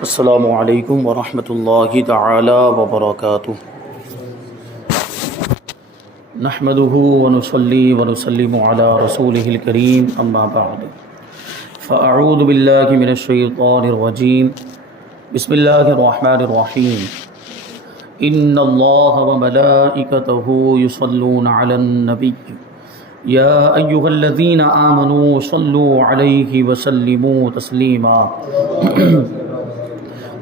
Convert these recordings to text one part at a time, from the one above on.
السلام علیکم ورحمۃ اللہ تعالی وبرکاتہ۔ نحمده ونصلي ونسلم على رسوله الكريم اما بعد فاعوذ باللہ من الشیطان الرجیم بسم اللہ الرحمن الرحیم ان اللہ وملائکتہ یصلون علی النبی یا ایہا الذین آمنوا صلوا علیہ وسلموا تسلیما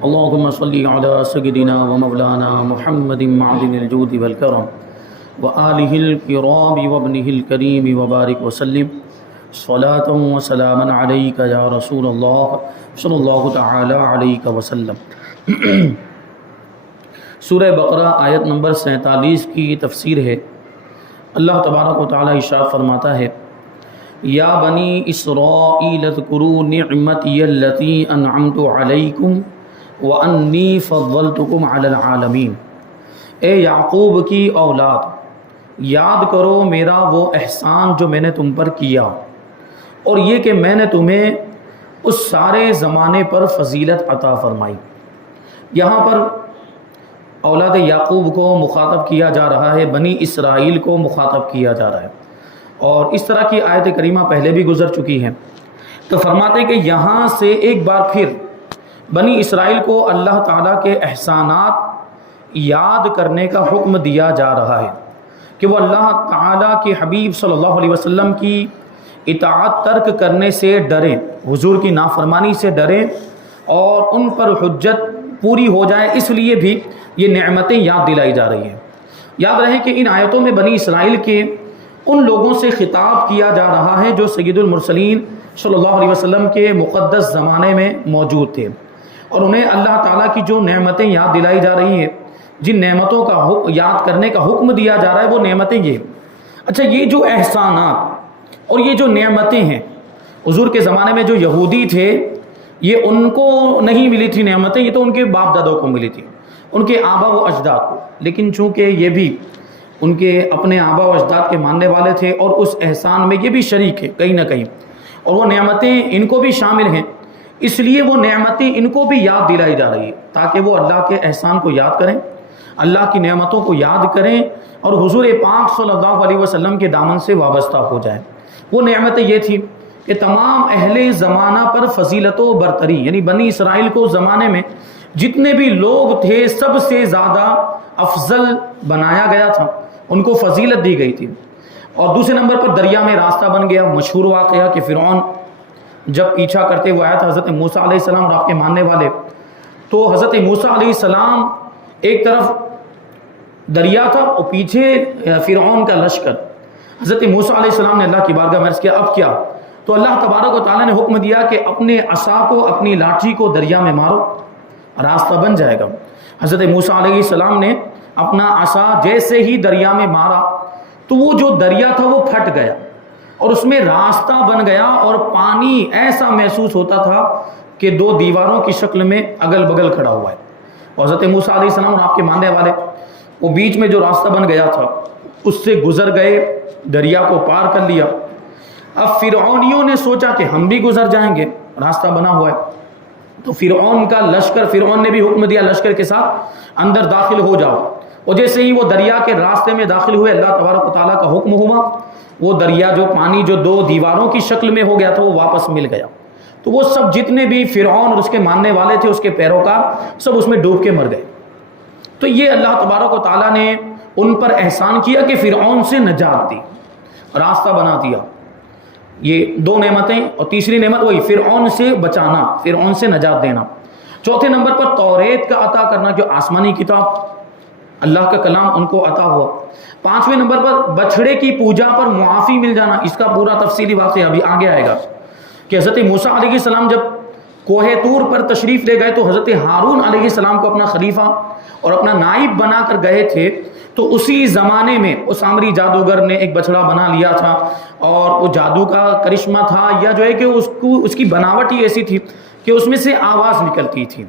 اللهم صل على سيدنا ومولانا محمد معدن الجود والكرم وآله الكرام وابنه الكريم وبارك وسلم صلاة وسلاما عليك يا رسول الله صلی اللہ تعالی علیہ وسلم۔ سورہ بقرہ آیت نمبر 47 کی تفسیر ہے۔ اللہ تبارک و تعالی ارشاد فرماتا ہے یا بنی اسرائیل اذکروا نعمتی التی انعمت علیکم وَأَنِّي فَضَّلْتُكُمْ عَلَى الْعَالَمِينَ، اے یعقوب کی اولاد یاد کرو میرا وہ احسان جو میں نے تم پر کیا، اور یہ کہ میں نے تمہیں اس سارے زمانے پر فضیلت عطا فرمائی۔ یہاں پر اولاد یعقوب کو مخاطب کیا جا رہا ہے، بنی اسرائیل کو مخاطب کیا جا رہا ہے، اور اس طرح کی آیت کریمہ پہلے بھی گزر چکی ہیں۔ تو فرماتے ہیں کہ یہاں سے ایک بار پھر بنی اسرائیل کو اللہ تعالیٰ کے احسانات یاد کرنے کا حکم دیا جا رہا ہے کہ وہ اللہ تعالیٰ کے حبیب صلی اللہ علیہ وسلم کی اطاعت ترک کرنے سے ڈریں، حضور کی نافرمانی سے ڈریں، اور ان پر حجت پوری ہو جائے، اس لیے بھی یہ نعمتیں یاد دلائی جا رہی ہیں۔ یاد رہے کہ ان آیتوں میں بنی اسرائیل کے ان لوگوں سے خطاب کیا جا رہا ہے جو سید المرسلین صلی اللہ علیہ وسلم کے مقدس زمانے میں موجود تھے، اور انہیں اللہ تعالیٰ کی جو نعمتیں یاد دلائی جا رہی ہیں، جن نعمتوں کا یاد کرنے کا حکم دیا جا رہا ہے، وہ نعمتیں یہ۔ اچھا، یہ جو احسانات اور یہ جو نعمتیں ہیں، حضور کے زمانے میں جو یہودی تھے یہ ان کو نہیں ملی تھی نعمتیں، یہ تو ان کے باپ دادوں کو ملی تھی، ان کے آبا و اجداد کو، لیکن چونکہ یہ بھی ان کے اپنے آبا و اجداد کے ماننے والے تھے اور اس احسان میں یہ بھی شریک ہے کہیں نہ کہیں، اور وہ نعمتیں ان کو بھی شامل ہیں، اس لیے وہ نعمتیں ان کو بھی یاد دلائی جا رہی ہے تاکہ وہ اللہ کے احسان کو یاد کریں، اللہ کی نعمتوں کو یاد کریں، اور حضور پاک صلی اللہ علیہ وسلم کے دامن سے وابستہ ہو جائیں۔ وہ نعمتیں یہ تھی کہ تمام اہل زمانہ پر فضیلت و برتری، یعنی بنی اسرائیل کو زمانے میں جتنے بھی لوگ تھے سب سے زیادہ افضل بنایا گیا تھا، ان کو فضیلت دی گئی تھی۔ اور دوسرے نمبر پر دریا میں راستہ بن گیا، مشہور واقعہ کہ فرعون جب پیچھا کرتے ہوئے آیا تھا حضرت موسیٰ علیہ السلام اور آپ کے ماننے والے، تو حضرت موسیٰ علیہ السلام ایک طرف دریا تھا اور پیچھے فرعون کا لشکر۔ حضرت موسیٰ علیہ السلام نے اللہ کی بارگاہ میں عرض کیا اب کیا؟ تو اللہ تبارک و تعالیٰ نے حکم دیا کہ اپنے عصا کو، اپنی لاٹھی کو دریا میں مارو، راستہ بن جائے گا۔ حضرت موسیٰ علیہ السلام نے اپنا عصا جیسے ہی دریا میں مارا تو وہ جو دریا تھا وہ پھٹ گیا اور اس میں راستہ بن گیا، اور پانی ایسا محسوس ہوتا تھا کہ دو دیواروں کی شکل میں اگل بگل کھڑا ہوا ہے، اور حضرت موسیٰ علیہ السلام اور آپ کے ماننے والے وہ بیچ میں جو راستہ بن گیا تھا اس سے گزر گئے، دریا کو پار کر لیا۔ اب فرعونیوں نے سوچا کہ ہم بھی گزر جائیں گے، راستہ بنا ہوا ہے، تو فرعون کا لشکر، فرعون نے بھی حکم دیا لشکر کے ساتھ اندر داخل ہو جاؤ، اور جیسے ہی وہ دریا کے راستے میں داخل ہوئے اللہ تبارک و تعالیٰ کا حکم ہوا، وہ دریا جو پانی جو دو دیواروں کی شکل میں ہو گیا تھا وہ واپس مل گیا، تو وہ سب جتنے بھی فرعون اور اس کے ماننے والے تھے، اس کے پیروکار، سب اس میں ڈوب کے مر گئے۔ تو یہ اللہ تبارک و تعالیٰ نے ان پر احسان کیا کہ فرعون سے نجات دی، راستہ بنا دیا۔ یہ دو نعمتیں، اور تیسری نعمت وہی فرعون سے بچانا، فرعون سے نجات دینا۔ چوتھے نمبر پر توریت کا عطا کرنا، جو آسمانی کتاب اللہ کا کلام ان کو عطا ہوا۔ پانچویں نمبر پر بچھڑے کی پوجا پر معافی مل جانا، اس کا پورا تفصیلی واقعہ ابھی آگے آئے گا کہ حضرت موسیٰ علیہ السلام جب کوہ طور پر تشریف لے گئے تو حضرت ہارون علیہ السلام کو اپنا خلیفہ اور اپنا نائب بنا کر گئے تھے، تو اسی زمانے میں اس سامری جادوگر نے ایک بچڑا بنا لیا تھا، اور وہ جادو کا کرشمہ تھا، یا جو ہے کہ اس کی بناوٹ ہی ایسی تھی کہ اس میں سے آواز نکلتی تھی،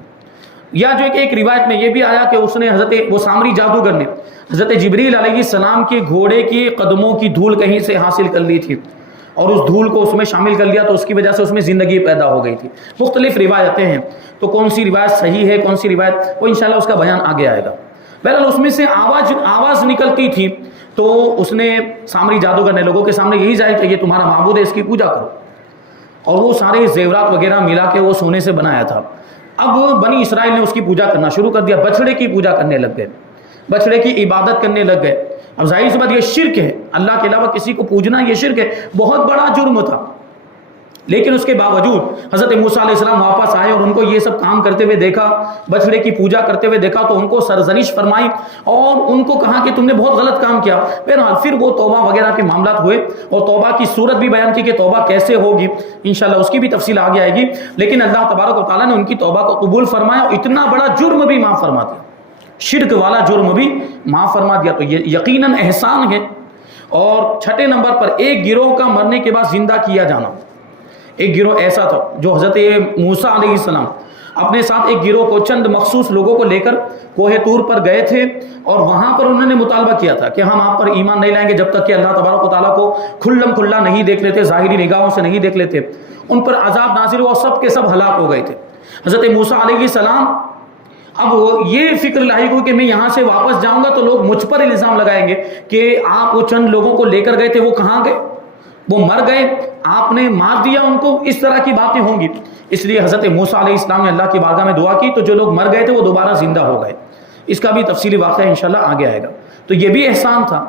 یا جو کہ ایک روایت میں یہ بھی آیا کہ اس نے وہ سامری جادوگر نے حضرت جبریل علیہ السلام کے گھوڑے کے قدموں کی دھول کہیں سے حاصل کر لی تھی، اور اس دھول کو اس میں شامل کر لیا تو اس کی وجہ سے اس میں زندگی پیدا ہو گئی تھی. مختلف روایتیں ہیں, تو کون سی روایت صحیح ہے کون سی روایت, وہ انشاءاللہ اس کا بیان آگے آئے گا. بہرحال اس میں سے آواز نکلتی تھی, تو اس نے سامری جادوگر نے لوگوں کے سامنے یہی ظاہر کہ یہ تمہارا معبود ہے, اس کی پوجا کرو. اور وہ سارے زیورات وغیرہ ملا کے وہ سونے سے بنایا تھا. اب بنی اسرائیل نے اس کی پوجا کرنا شروع کر دیا, بچڑے کی پوجا کرنے لگ گئے, بچڑے کی عبادت کرنے لگ گئے. اب ظاہر سی بات یہ شرک ہے, اللہ کے علاوہ کسی کو پوجنا یہ شرک ہے, بہت بڑا جرم تھا. لیکن اس کے باوجود حضرت موسیٰ علیہ السلام واپس آئے اور ان کو یہ سب کام کرتے ہوئے دیکھا, بچڑے کی پوجا کرتے ہوئے دیکھا, تو ان کو سرزنش فرمائی اور ان کو کہا کہ تم نے بہت غلط کام کیا. بہرحال پھر وہ توبہ وغیرہ کے معاملات ہوئے اور توبہ کی صورت بھی بیان کی کہ توبہ کیسے ہوگی, انشاءاللہ اس کی بھی تفصیل آگے آئے گی. لیکن اللہ تبارک و تعالیٰ نے ان کی توبہ کو قبول فرمایا اور اتنا بڑا جرم بھی معاف فرما دیا, شرک والا جرم بھی معاف فرما دیا. تو یہ یقیناً احسان ہے. اور چھٹے نمبر پر ایک گروہ کا مرنے کے بعد زندہ کیا جانا. ایک گروہ ایسا تھا جو حضرت موسیٰ علیہ السلام اپنے ساتھ ایک گروہ کو, چند مخصوص لوگوں کو لے کر کوہ طور پر گئے تھے, اور وہاں پر انہوں نے مطالبہ کیا تھا کہ ہم آپ پر ایمان نہیں لائیں گے جب تک کہ اللہ تبارک و تعالیٰ کو کھلم کھلا نہیں دیکھ لیتے, ظاہری نگاہوں سے نہیں دیکھ لیتے. ان پر عذاب نازل ہوا اور سب کے سب ہلاک ہو گئے تھے. حضرت موسیٰ علیہ السلام اب یہ فکر لاحق ہوئی کہ میں یہاں سے واپس جاؤں گا تو لوگ مجھ پر الزام لگائیں گے کہ آپ وہ چند لوگوں کو لے کر گئے تھے, وہ کہاں گئے, وہ مر گئے, آپ نے مار دیا ان کو, اس طرح کی باتیں ہوں گی. اس لیے حضرت موسیٰ علیہ السلام نے اللہ کی بارگاہ میں دعا کی, تو جو لوگ مر گئے تھے وہ دوبارہ زندہ ہو گئے. اس کا بھی تفصیلی واقعہ انشاءاللہ آگے آئے گا. تو یہ بھی احسان تھا.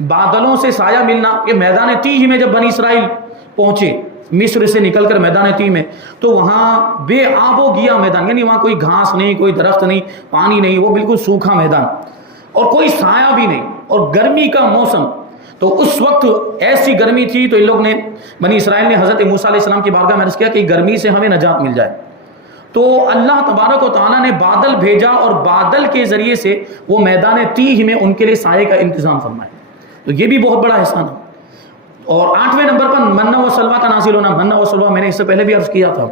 بادلوں سے سایہ ملنا, یہ میدان تیہ میں جب بنی اسرائیل پہنچے مصر سے نکل کر میدان تیہ میں, تو وہاں بے آب و گیا میدان, یعنی وہاں کوئی گھاس نہیں, کوئی درخت نہیں, پانی نہیں, وہ بالکل سوکھا میدان اور کوئی سایہ بھی نہیں, اور گرمی کا موسم. تو اس وقت ایسی گرمی تھی, تو ان لوگ نے بنی اسرائیل نے حضرت موسیٰ علیہ السلام کی بارگاہ میں عرض کیا کہ گرمی سے ہمیں نجات مل جائے. تو اللہ تبارک و تعالیٰ نے بادل بھیجا اور بادل کے ذریعے سے وہ میدان تیہ میں ان کے لیے سائے کا انتظام فرمایا. تو یہ بھی بہت بڑا احسان ہے. اور 8ویں نمبر پر منہ و سلوہ کا نازل ہونا. منہ و سلوہ میں نے اس سے پہلے بھی عرض کیا تھا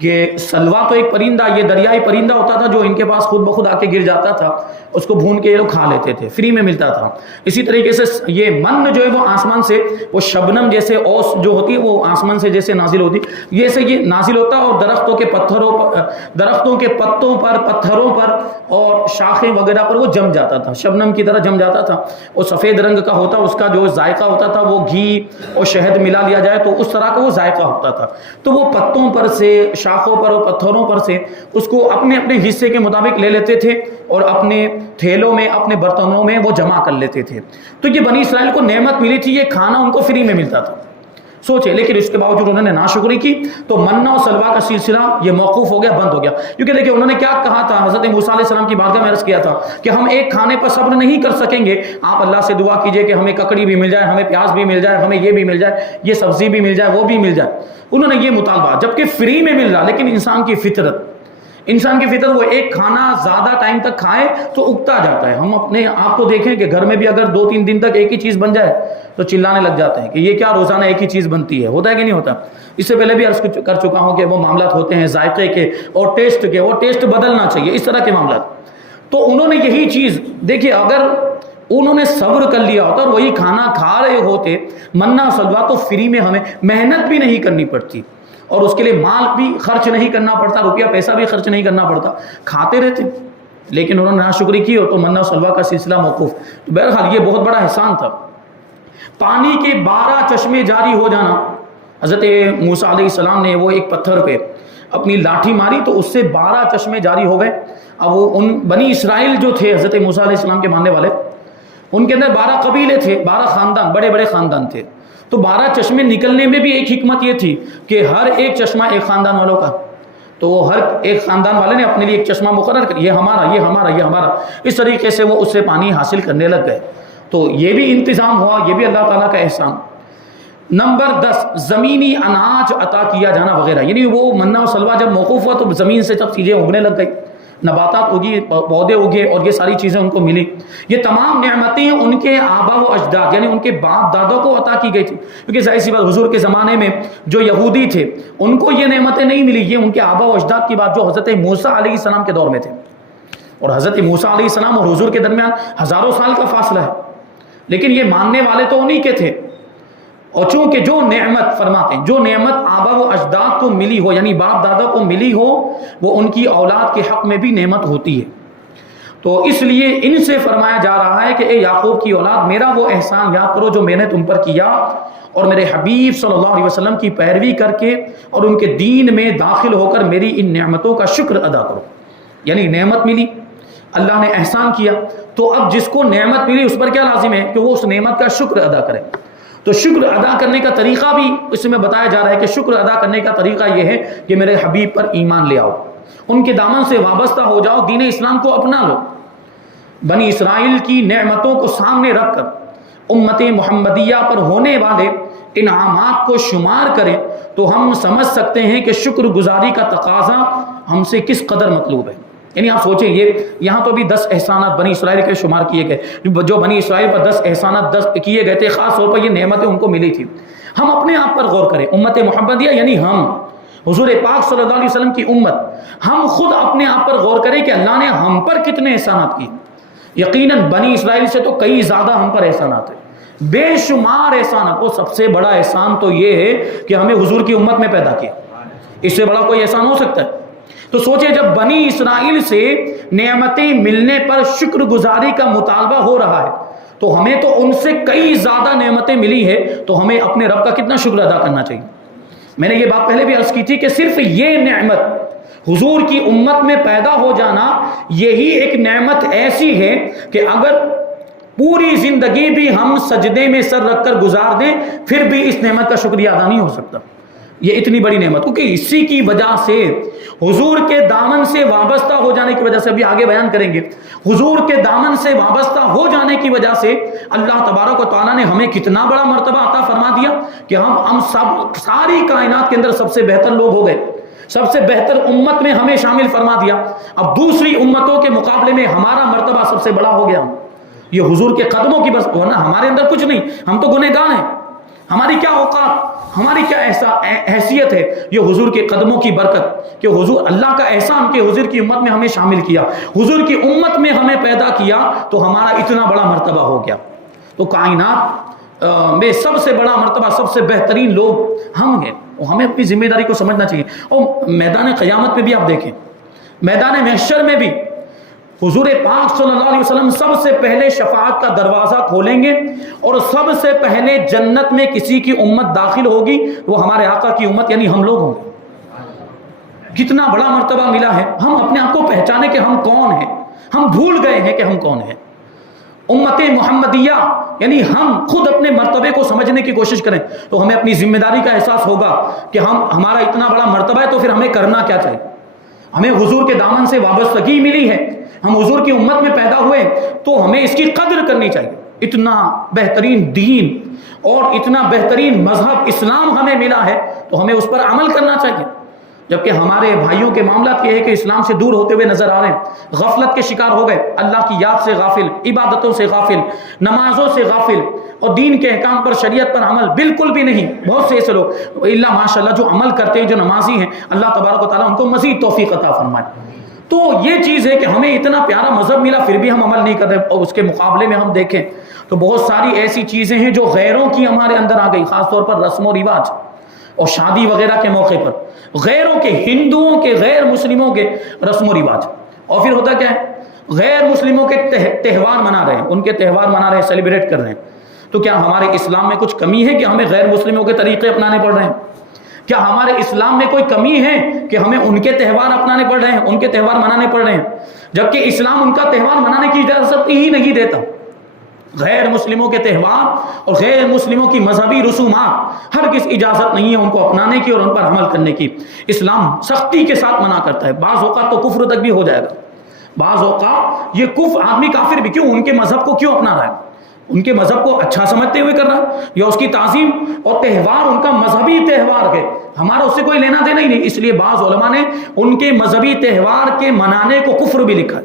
کہ سلوہ تو ایک پرندہ, یہ دریائی پرندہ ہوتا تھا جو ان کے پاس خود بخود آ کے گر جاتا تھا, اس کو بھون کے یہ لوگ کھا لیتے تھے, فری میں ملتا تھا. اسی طریقے سے یہ من جو ہے وہ آسمان سے, وہ شبنم جیسے اوس جو ہوتی ہے وہ آسمان سے جیسے نازل ہوتی, جیسے یہ نازل ہوتا, اور درختوں کے پتھروں پر, درختوں کے پتوں پر, پتھروں پر اور شاخیں وغیرہ پر وہ جم جاتا تھا, شبنم کی طرح جم جاتا تھا. وہ سفید رنگ کا ہوتا, اس کا جو ذائقہ ہوتا تھا وہ گھی اور شہد ملا لیا جائے تو اس طرح کا وہ ذائقہ ہوتا تھا. تو وہ پتوں پر سے, شاخوں پر اور پتھروں پر سے اس کو اپنے اپنے حصے کے مطابق لے لیتے تھے اور اپنے تھیلوں میں, اپنے برتنوں میں وہ جمع کر لیتے تھے. تو یہ بنی اسرائیل کو نعمت ملی تھی, یہ کھانا ان کو فری میں ملتا تھا. سوچے, لیکن اس کے باوجود انہوں نے ناشکری کی تو منہ و سلوہ کا سلسلہ یہ موقوف ہو گیا, بند ہو گیا. کیونکہ دیکھیں انہوں نے کیا کہا تھا, حضرت موسیٰ علیہ السلام کی بارگاہ میں عرض کیا تھا کہ ہم ایک کھانے پر صبر نہیں کر سکیں گے, آپ اللہ سے دعا کیجئے کہ ہمیں ککڑی بھی مل جائے, ہمیں پیاز بھی مل جائے, ہمیں یہ بھی مل جائے, یہ سبزی بھی مل جائے, وہ بھی مل جائے. انہوں نے یہ مطالبہ, جبکہ فری میں مل رہا, لیکن انسان کی فطرت وہ ایک کھانا زیادہ ٹائم تک کھائے تو اگتا جاتا ہے. ہم اپنے آپ کو دیکھیں کہ گھر میں بھی اگر 2-3 دن تک ایک ہی چیز بن جائے تو چلانے لگ جاتے ہیں کہ یہ کیا روزانہ ایک ہی چیز بنتی ہے. ہوتا ہے کہ نہیں ہوتا؟ اس سے پہلے بھی عرض کر چکا ہوں کہ وہ معاملات ہوتے ہیں ذائقے کے اور ٹیسٹ کے, وہ ٹیسٹ بدلنا چاہیے, اس طرح کے معاملات. تو انہوں نے یہی چیز دیکھیے, اگر انہوں نے صبر کر لیا ہوتا اور وہی کھانا کھا رہے ہوتے منہ و سلوہ, تو فری میں ہمیں محنت بھی نہیں کرنی پڑتی اور اس کے لیے مال بھی خرچ نہیں کرنا پڑتا, روپیہ پیسہ بھی خرچ نہیں کرنا پڑتا, کھاتے رہتے. لیکن انہوں نے ناشکری کی ہو تو منہ و سلوہ کا سلسلہ موقوف. تو بہرحال یہ بہت بڑا احسان تھا. پانی کے 12 چشمے جاری ہو جانا. حضرت موسیٰ علیہ السلام نے وہ ایک پتھر پہ اپنی لاٹھی ماری تو اس سے 12 چشمے جاری ہو گئے. اب وہ ان بنی اسرائیل جو تھے حضرت موسیٰ علیہ السلام کے ماننے والے, ان کے اندر 12 قبیلے تھے, 12 خاندان, بڑے بڑے خاندان تھے. تو 12 چشمے نکلنے میں بھی ایک حکمت یہ تھی کہ ہر ایک چشمہ ایک خاندان والوں کا, تو وہ ہر ایک خاندان والے نے اپنے لیے ایک چشمہ مقرر کر, یہ ہمارا, یہ ہمارا, یہ ہمارا. اس طریقے سے وہ اس سے پانی حاصل کرنے لگ گئے. تو یہ بھی انتظام ہوا, یہ بھی اللہ تعالیٰ کا احسان. نمبر 10, زمینی اناج عطا کیا جانا وغیرہ. یعنی وہ منہ و سلوہ جب موقوف ہوا تو زمین سے سب چیزیں اگنے لگ گئی, نباتات اگی, پودے اگے اور یہ ساری چیزیں ان کو ملی. یہ تمام نعمتیں ان کے آبا و اجداد یعنی ان کے باپ دادوں کو عطا کی گئی تھی. کیونکہ ظاہر سی بات حضور کے زمانے میں جو یہودی تھے ان کو یہ نعمتیں نہیں ملی, یہ ان کے آبا و اجداد کی بات جو حضرت موسیٰ علیہ السلام کے دور میں تھے. اور حضرت موسیٰ علیہ السلام اور حضور کے درمیان ہزاروں سال کا فاصلہ ہے, لیکن یہ ماننے والے تو انہی کے تھے. اور چونکہ جو نعمت فرماتے ہیں، جو نعمت آبا و اجداد کو ملی ہو، یعنی باپ دادا کو ملی ہو، وہ ان کی اولاد کے حق میں بھی نعمت ہوتی ہے۔ تو اس لیے ان سے فرمایا جا رہا ہے کہ اے یعقوب کی اولاد، میرا وہ احسان یاد کرو جو میں نے تم پر کیا، اور میرے حبیب صلی اللہ علیہ وسلم کی پیروی کر کے اور ان کے دین میں داخل ہو کر میری ان نعمتوں کا شکر ادا کرو۔ یعنی نعمت ملی، اللہ نے احسان کیا، تو اب جس کو نعمت ملی اس پر کیا لازم ہے کہ وہ اس نعمت کا شکر ادا کرے۔ تو شکر ادا کرنے کا طریقہ بھی اس میں بتایا جا رہا ہے کہ شکر ادا کرنے کا طریقہ یہ ہے کہ میرے حبیب پر ایمان لے آؤ، ان کے دامن سے وابستہ ہو جاؤ، دین اسلام کو اپنا لو۔ بنی اسرائیل کی نعمتوں کو سامنے رکھ کر امت محمدیہ پر ہونے والے انعامات کو شمار کریں تو ہم سمجھ سکتے ہیں کہ شکر گزاری کا تقاضا ہم سے کس قدر مطلوب ہے۔ یعنی آپ سوچیں، یہ یہاں تو بھی 10 احسانات بنی اسرائیل کے شمار کیے گئے، جو بنی اسرائیل پر 10 احسانات 10 کیے گئے تھے، خاص طور پر یہ نعمتیں ان کو ملی تھی۔ ہم اپنے آپ پر غور کریں، امت محمدیہ یعنی ہم، حضور پاک صلی اللہ علیہ وسلم کی امت، ہم خود اپنے آپ پر غور کریں کہ اللہ نے ہم پر کتنے احسانات کیے۔ یقیناً بنی اسرائیل سے تو کئی زیادہ ہم پر احسانات ہیں، بے شمار احسانات۔ وہ سب سے بڑا احسان تو یہ ہے کہ ہمیں حضور کی امت میں پیدا کیا، اس سے بڑا کوئی احسان ہو سکتا ہے؟ تو سوچے، جب بنی اسرائیل سے نعمتیں ملنے پر شکر گزاری کا مطالبہ ہو رہا ہے تو ہمیں تو ان سے کئی زیادہ نعمتیں ملی ہے، تو ہمیں اپنے رب کا کتنا شکر ادا کرنا چاہیے۔ میں نے یہ بات پہلے بھی عرض کی تھی کہ صرف یہ نعمت حضور کی امت میں پیدا ہو جانا، یہی ایک نعمت ایسی ہے کہ اگر پوری زندگی بھی ہم سجدے میں سر رکھ کر گزار دیں پھر بھی اس نعمت کا شکریہ ادا نہیں ہو سکتا۔ یہ اتنی بڑی نعمت، کیونکہ اسی کی وجہ سے، حضور کے دامن سے وابستہ ہو جانے کی وجہ سے، ابھی آگے بیان کریں گے، حضور کے دامن سے وابستہ ہو جانے کی وجہ سے اللہ تبارک و تعالیٰ نے ہمیں کتنا بڑا مرتبہ عطا فرما دیا کہ ہم سب ساری کائنات کے اندر سب سے بہتر لوگ ہو گئے، سب سے بہتر امت میں ہمیں شامل فرما دیا۔ اب دوسری امتوں کے مقابلے میں ہمارا مرتبہ سب سے بڑا ہو گیا، یہ حضور کے قدموں کی بس، ورنہ ہمارے اندر کچھ نہیں، ہم تو گنہگار ہیں، ہماری کیا اوقات، ہماری کیا حیثیت ہے، یہ حضور کے قدموں کی برکت کہ حضور، اللہ کا احسان کہ حضور کی امت میں ہمیں شامل کیا، حضور کی امت میں ہمیں پیدا کیا، تو ہمارا اتنا بڑا مرتبہ ہو گیا۔ تو کائنات میں سب سے بڑا مرتبہ، سب سے بہترین لوگ ہم ہیں، اور ہمیں اپنی ذمہ داری کو سمجھنا چاہیے۔ اور میدان قیامت میں بھی آپ دیکھیں، میدان محشر میں بھی حضور پاک صلی اللہ علیہ وسلم سب سے پہلے شفاعت کا دروازہ کھولیں گے، اور سب سے پہلے جنت میں کسی کی امت داخل ہوگی، وہ ہمارے آقا کی امت یعنی ہم لوگ ہوں گے۔ کتنا بڑا مرتبہ ملا ہے، ہم اپنے آپ کو پہچانے کہ ہم کون ہیں، ہم بھول گئے ہیں کہ ہم کون ہیں۔ امت محمدیہ یعنی ہم خود اپنے مرتبے کو سمجھنے کی کوشش کریں تو ہمیں اپنی ذمہ داری کا احساس ہوگا کہ ہمارا اتنا بڑا مرتبہ ہے، تو پھر ہمیں کرنا کیا چاہیے۔ ہمیں حضور کے دامن سے وابستگی ملی ہے، ہم حضور کی امت میں پیدا ہوئے، تو ہمیں اس کی قدر کرنی چاہیے۔ اتنا بہترین دین اور اتنا بہترین مذہب اسلام ہمیں ملا ہے تو ہمیں اس پر عمل کرنا چاہیے۔ جبکہ ہمارے بھائیوں کے معاملات یہ ہے کہ اسلام سے دور ہوتے ہوئے نظر آ رہے ہیں، غفلت کے شکار ہو گئے، اللہ کی یاد سے غافل، عبادتوں سے غافل، نمازوں سے غافل، اور دین کے احکام پر، شریعت پر عمل بالکل بھی نہیں۔ بہت سے ایسے لوگ اللہ ماشاءاللہ جو عمل کرتے ہیں، جو نمازی ہیں، اللہ تبارک و تعالیٰ ان کو مزید توفیق عطا فرمائے۔ تو یہ چیز ہے کہ ہمیں اتنا پیارا مذہب ملا پھر بھی ہم عمل نہیں کر رہے، اور اس کے مقابلے میں ہم دیکھیں تو بہت ساری ایسی چیزیں ہیں جو غیروں کی ہمارے اندر آ گئی، خاص طور پر رسم و رواج اور شادی وغیرہ کے موقع پر، غیروں کے، ہندوؤں کے، غیر مسلموں کے رسم و رواج۔ اور پھر ہوتا کیا ہے، غیر مسلموں کے تہوار منا رہے ہیں، ان کے تہوار منا رہے ہیں، سیلیبریٹ کر رہے ہیں۔ تو کیا ہمارے اسلام میں کچھ کمی ہے کہ ہمیں غیر مسلموں کے طریقے اپنانے پڑ رہے ہیں؟ کیا ہمارے اسلام میں کوئی کمی ہے کہ ہمیں ان کے تہوار اپنانے پڑ رہے ہیں، ان کے تہوار منانے پڑ رہے ہیں؟ جبکہ اسلام ان کا تہوار منانے کی اجازت ہی نہیں دیتا۔ غیر مسلموں کے تہوار اور غیر مسلموں کی مذہبی رسومات ہرگز اجازت نہیں ہے ان کو اپنانے کی اور ان پر عمل کرنے کی۔ اسلام سختی کے ساتھ منع کرتا ہے، بعض اوقات تو کفر تک بھی ہو جائے گا، بعض اوقات یہ کفر، آدمی کافر بھی کیوں، ان کے مذہب کو کیوں اپنا رہا ہے، ان کے مذہب کو اچھا سمجھتے ہوئے کر رہا ہے، یا اس کی تعظیم اور تہوار ان کا مذہبی تہوار ہے، ہمارا اس سے کوئی لینا دینا ہی نہیں۔ اس لیے بعض علماء نے ان کے مذہبی تہوار کے منانے کو کفر بھی لکھا ہے،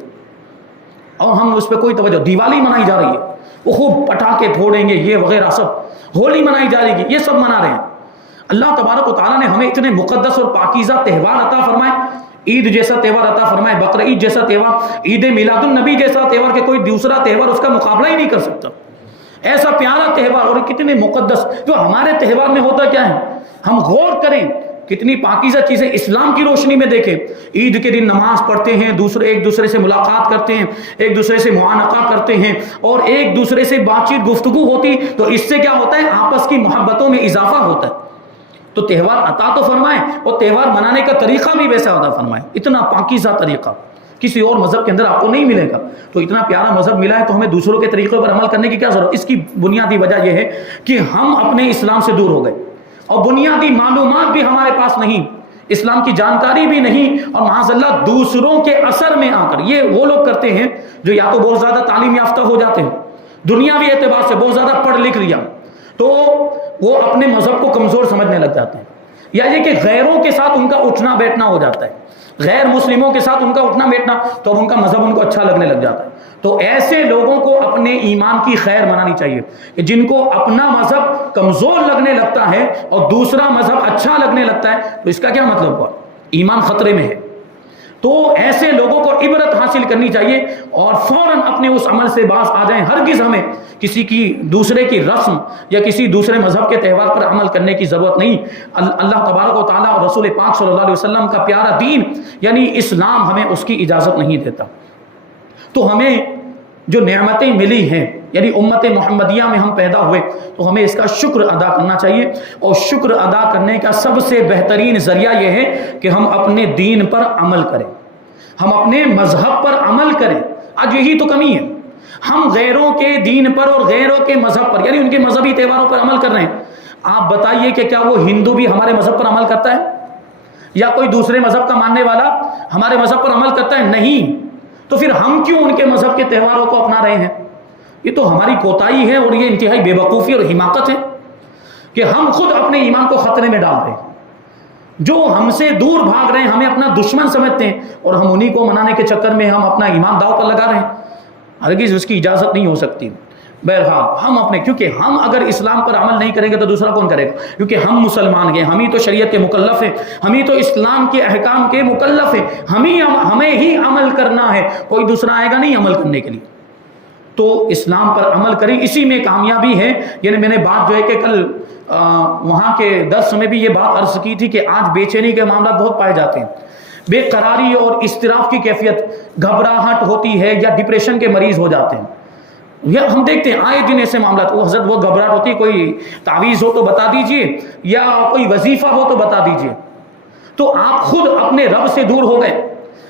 اور ہم اس پہ کوئی توجہ۔ دیوالی منائی جا رہی ہے، وہ خوب پٹاخے پھوڑیں گے، یہ وغیرہ سب، ہولی منائی جائے گی، یہ سب منا رہے ہیں۔ اللہ تبارک و تعالیٰ نے ہمیں اتنے مقدس اور پاکیزہ تہوار عطا فرمائے، عید جیسا تہوار عطا فرمائے، بقر عید جیسا تہوار، عید میلاد النبی جیسا تہوار کہ کوئی دوسرا تہوار اس کا مقابلہ ہی نہیں کر سکتا۔ ایسا پیارا تہوار اور کتنے مقدس، جو ہمارے تہوار میں ہوتا کیا ہے، ہم غور کریں کتنی پاکیزہ چیزیں اسلام کی روشنی میں دیکھیں۔ عید کے دن نماز پڑھتے ہیں، ایک دوسرے سے ملاقات کرتے ہیں، ایک دوسرے سے معانقہ کرتے ہیں، اور ایک دوسرے سے بات چیت گفتگو ہوتی، تو اس سے کیا ہوتا ہے، آپس کی محبتوں میں اضافہ ہوتا ہے۔ تو تہوار عطا تو فرمائیں، اور تہوار منانے کا طریقہ بھی ویسا عطا فرمائیں، اتنا پاکیزہ طریقہ کسی اور مذہب کے اندر آپ کو نہیں ملے گا۔ تو اتنا پیارا مذہب ملا ہے تو ہمیں دوسروں کے طریقوں پر عمل کرنے کی کیا ضرورت؟ اس کی بنیادی وجہ یہ ہے کہ ہم اپنے اسلام سے دور ہو گئے، اور بنیادی معلومات بھی ہمارے پاس نہیں، اسلام کی جانکاری بھی نہیں، اور معاذ اللہ دوسروں کے اثر میں آ کر یہ وہ لوگ کرتے ہیں جو یا تو بہت زیادہ تعلیم یافتہ ہو جاتے ہیں، دنیاوی اعتبار سے بہت زیادہ پڑھ لکھ لیا تو وہ اپنے مذہب کو کمزور سمجھنے لگ جاتے ہیں، یا یہ کہ غیروں کے ساتھ ان کا اٹھنا بیٹھنا ہو جاتا ہے، غیر مسلموں کے ساتھ ان کا اٹھنا بیٹھنا، تو اب ان کا مذہب ان کو اچھا لگنے لگ جاتا ہے۔ تو ایسے لوگوں کو اپنے ایمان کی خیر منانی چاہیے کہ جن کو اپنا مذہب کمزور لگنے لگتا ہے اور دوسرا مذہب اچھا لگنے لگتا ہے، تو اس کا کیا مطلب ہوا؟ ایمان خطرے میں ہے۔ تو ایسے لوگوں کو عبرت حاصل کرنی چاہیے اور فوراً اپنے اس عمل سے باز آ جائیں۔ ہرگز ہمیں کسی کی دوسرے کی رسم یا کسی دوسرے مذہب کے تہوار پر عمل کرنے کی ضرورت نہیں۔ اللہ تبارک و تعالیٰ اور رسول پاک صلی اللہ علیہ وسلم کا پیارا دین یعنی اسلام ہمیں اس کی اجازت نہیں دیتا۔ تو ہمیں جو نعمتیں ملی ہیں، یعنی امت محمدیہ میں ہم پیدا ہوئے، تو ہمیں اس کا شکر ادا کرنا چاہیے، اور شکر ادا کرنے کا سب سے بہترین ذریعہ یہ ہے کہ ہم اپنے دین پر عمل کریں، ہم اپنے مذہب پر عمل کریں۔ آج یہی تو کمی ہے، ہم غیروں کے دین پر اور غیروں کے مذہب پر یعنی ان کے مذہبی تہواروں پر عمل کر رہے ہیں۔ آپ بتائیے کہ کیا وہ ہندو بھی ہمارے مذہب پر عمل کرتا ہے، یا کوئی دوسرے مذہب کا ماننے والا ہمارے مذہب پر عمل کرتا ہے؟ نہیں۔ تو پھر ہم کیوں ان کے مذہب کے تہواروں کو اپنا رہے ہیں؟ یہ تو ہماری کوتاہی ہے، اور یہ انتہائی بے وقوفی اور حماقت ہے کہ ہم خود اپنے ایمان کو خطرے میں ڈال رہے ہیں۔ جو ہم سے دور بھاگ رہے ہیں ہمیں اپنا دشمن سمجھتے ہیں، اور ہم انہی کو منانے کے چکر میں ہم اپنا ایمان داؤ پر لگا رہے ہیں۔ ہرگز اس کی اجازت نہیں ہو سکتی۔ بہرحال ہم اپنے، کیونکہ ہم اگر اسلام پر عمل نہیں کریں گے تو دوسرا کون کرے گا؟ کیونکہ ہم مسلمان ہیں، ہم ہی تو شریعت کے مکلف ہیں، ہم ہی تو اسلام کے احکام کے مکلف ہیں، ہمیں ہی عمل کرنا ہے، کوئی دوسرا آئے گا نہیں عمل کرنے کے لیے۔ تو اسلام پر عمل کریں، اسی میں کامیابی ہے۔ یعنی میں نے بات جو ہے کہ کل وہاں کے درس میں بھی یہ بات عرض کی تھی کہ آج بے چینی کے معاملات بہت پائے جاتے ہیں، بے قراری اور اضطراب کی کیفیت، گھبراہٹ ہوتی ہے یا ڈپریشن کے مریض ہو جاتے ہیں۔ یا ہم دیکھتے ہیں آئے دن ایسے معاملات، وہ حضرت وہ گھبراہٹ ہوتی ہے، کوئی تعویذ ہو تو بتا دیجئے، یا کوئی وظیفہ ہو تو بتا دیجئے۔ تو آپ خود اپنے رب سے دور ہو گئے،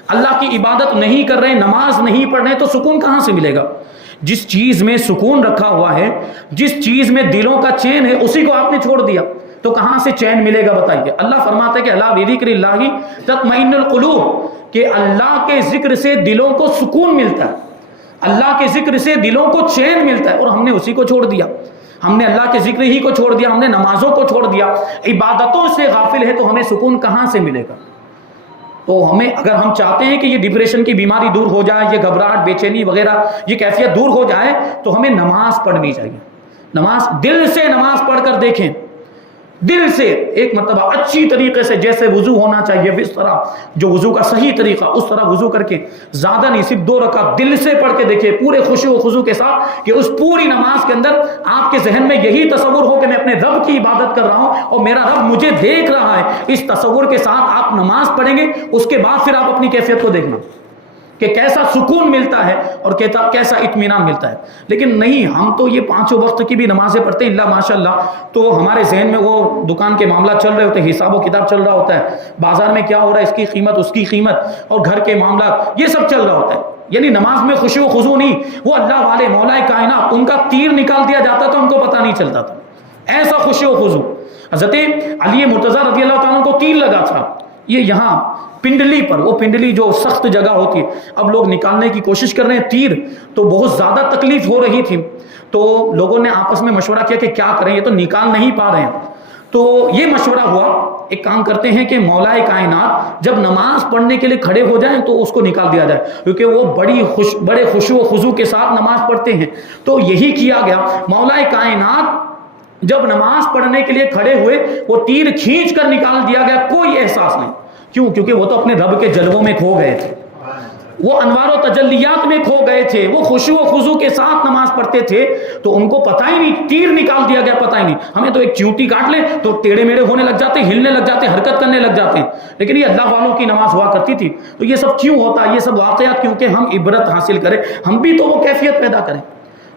اللہ کی عبادت نہیں کر رہے، نماز نہیں پڑھ رہے، تو سکون کہاں سے ملے گا؟ جس چیز میں سکون رکھا ہوا ہے، جس چیز میں دلوں کا چین ہے، اسی کو آپ نے چھوڑ دیا، تو کہاں سے چین ملے گا بتائیے؟ اللہ فرماتا ہے کہ اللہ بذکر اللہ تطمئن القلوب، کہ اللہ کے ذکر سے دلوں کو سکون ملتا ہے، اللہ کے ذکر سے دلوں کو چین ملتا ہے، اور ہم نے اسی کو چھوڑ دیا۔ ہم نے اللہ کے ذکر ہی کو چھوڑ دیا، ہم نے نمازوں کو چھوڑ دیا، عبادتوں سے غافل ہے، تو ہمیں سکون کہاں سے ملے گا؟ تو ہمیں، اگر ہم چاہتے ہیں کہ یہ ڈپریشن کی بیماری دور ہو جائے، یہ گھبراہٹ، بے چینی وغیرہ یہ کیفیت دور ہو جائے، تو ہمیں نماز پڑھنی چاہیے۔ نماز، دل سے نماز پڑھ کر دیکھیں، دل سے ایک مرتبہ اچھی طریقے سے، جیسے وضو ہونا چاہیے اس طرح، جو وضو کا صحیح طریقہ اس طرح وضو کر کے، زیادہ نہیں، صرف 2 رکعت دل سے پڑھ کے دیکھیں پورے خشوع و خضوع کے ساتھ، کہ اس پوری نماز کے اندر آپ کے ذہن میں یہی تصور ہو کہ میں اپنے رب کی عبادت کر رہا ہوں اور میرا رب مجھے دیکھ رہا ہے۔ اس تصور کے ساتھ آپ نماز پڑھیں گے، اس کے بعد پھر آپ اپنی کیفیت کو دیکھنا کہ کیسا سکون ملتا ہے اور کیسا اطمینان ملتا ہے۔ لیکن نہیں، ہم تو یہ 5 وقت کی بھی نمازیں پڑھتے ہیں اللہ ماشاءاللہ، تو ہمارے ذہن میں وہ دکان کے معاملات چل رہے ہوتے ہیں، حساب و کتاب چل رہا ہوتا ہے، بازار میں کیا ہو رہا ہے، اس کی قیمت، اس کی قیمت، اور گھر کے معاملات، یہ سب چل رہا ہوتا ہے۔ یعنی نماز میں خشوع و خضوع نہیں، وہ اللہ والے مولا کائنات، ان کا تیر نکال دیا جاتا تو ان کو پتہ نہیں چلتا تھا، ایسا خشوع و خضوع۔ حضرت علی مرتضیٰ رضی اللہ تعالیٰ کو تیر لگا تھا، یہ یہاں پنڈلی پر، وہ پنڈلی جو سخت جگہ ہوتی ہے، اب لوگ نکالنے کی کوشش کر رہے ہیں تیر، تو بہت زیادہ تکلیف ہو رہی تھی، تو لوگوں نے آپس میں مشورہ کیا کہ کیا کریں، یہ تو نکال نہیں پا رہے ہیں۔ تو یہ مشورہ ہوا، ایک کام کرتے ہیں کہ مولا کائنات جب نماز پڑھنے کے لیے کھڑے ہو جائیں تو اس کو نکال دیا جائے، کیونکہ وہ بڑے خشوع و خضوع کے ساتھ نماز پڑھتے ہیں۔ تو یہی کیا گیا، مولا کائنات جب نماز پڑھنے کے لیے کھڑے ہوئے، وہ تیر کھینچ کر نکال دیا گیا، کوئی احساس نہیں۔ کیوں؟ کیونکہ وہ تو اپنے رب کے جلووں میں کھو گئے تھے۔ وہ انوار و تجلیات میں کھو گئے تھے، وہ خشوع و خضوع کے ساتھ نماز پڑھتے تھے، تو ان کو پتہ ہی نہیں، تیر نکال دیا گیا پتہ ہی نہیں. ہمیں تو ایک چیونٹی کاٹ لے تو ٹیڑے میڑے ہونے لگ جاتے، ہلنے لگ جاتے، حرکت کرنے لگ جاتے ہیں. لیکن یہ اللہ والوں کی نماز ہوا کرتی تھی. تو یہ سب کیوں ہوتا ہے؟ یہ سب واقعات کیونکہ ہم عبرت حاصل کریں، ہم بھی تو وہ کیفیت پیدا کریں.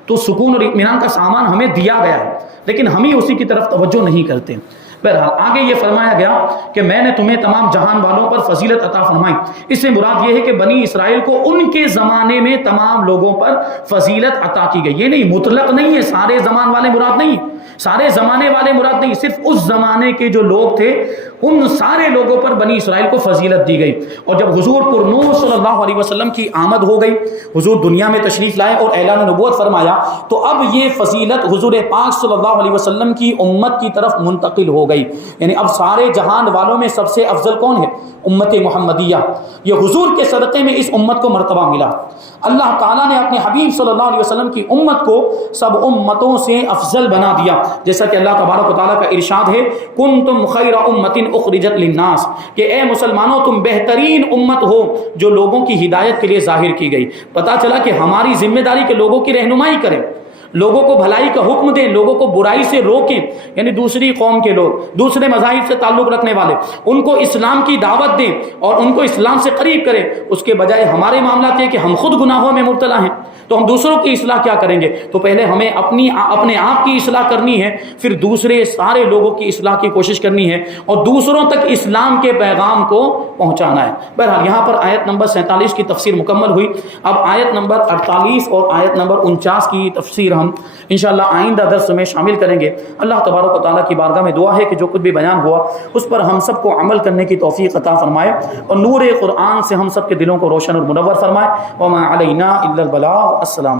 تو سکون اور اطمینان کا سامان ہمیں دیا گیا ہے، لیکن ہم ہی اسی کی طرف توجہ نہیں کرتے. بہرحال آگے یہ فرمایا گیا کہ میں نے تمہیں تمام جہان والوں پر فضیلت عطا فرمائی. اس سے مراد یہ ہے کہ بنی اسرائیل کو ان کے زمانے میں تمام لوگوں پر فضیلت عطا کی گئی. یہ نہیں، مطلق نہیں ہے، سارے زمان والے مراد نہیں، سارے زمانے والے مراد نہیں، صرف اس زمانے کے جو لوگ تھے ان سارے لوگوں پر بنی اسرائیل کو فضیلت دی گئی. اور جب حضور پرنور صلی اللہ علیہ وسلم کی آمد ہو گئی، حضور دنیا میں تشریف لائے اور اعلان نبوت فرمایا، تو اب یہ فضیلت حضور پاک صلی اللہ علیہ وسلم کی امت کی طرف منتقل ہو گئی. یعنی اب سارے جہان والوں میں سب سے افضل کون ہے؟ امت محمدیہ. یہ حضور کے صدقے میں اس امت کو مرتبہ ملا. اللہ تعالیٰ نے اپنے حبیب صلی اللہ علیہ وسلم کی امت کو سب امتوں سے افضل بنا دیا، جیسا کہ اللہ تبارک و تعالیٰ کا ارشاد ہے کنتم خیر امت اخرجت للناس، کہ اے مسلمانوں تم بہترین امت ہو جو لوگوں کی ہدایت کے لیے ظاہر کی گئی. پتہ چلا کہ ہماری ذمہ داری کہ لوگوں کی رہنمائی کریں، لوگوں کو بھلائی کا حکم دیں، لوگوں کو برائی سے روکیں. یعنی دوسری قوم کے لوگ، دوسرے مذاہب سے تعلق رکھنے والے، ان کو اسلام کی دعوت دیں اور ان کو اسلام سے قریب کریں. اس کے بجائے ہمارے معاملات یہ کہ ہم خود گناہوں میں مبتلا ہیں، تو ہم دوسروں کی اصلاح کیا کریں گے؟ تو پہلے ہمیں اپنے آپ کی اصلاح کرنی ہے، پھر دوسرے سارے لوگوں کی اصلاح کی کوشش کرنی ہے اور دوسروں تک اسلام کے پیغام کو پہنچانا ہے. بہرحال یہاں پر آیت نمبر 47 کی تفسیر مکمل ہوئی. اب آیت نمبر 48 اور آیت نمبر 49 کی تفسیر ہم انشاءاللہ آئندہ درس میں شامل کریں گے. اللہ تبارک و تعالیٰ کی بارگاہ میں دعا ہے کہ جو کچھ بھی بیان ہوا اس پر ہم سب کو عمل کرنے کی توفیق عطا فرمائے اور نور قرآن سے ہم سب کے دلوں کو روشن اور منور فرمائے. وما علینا الا البلاغ. السلام.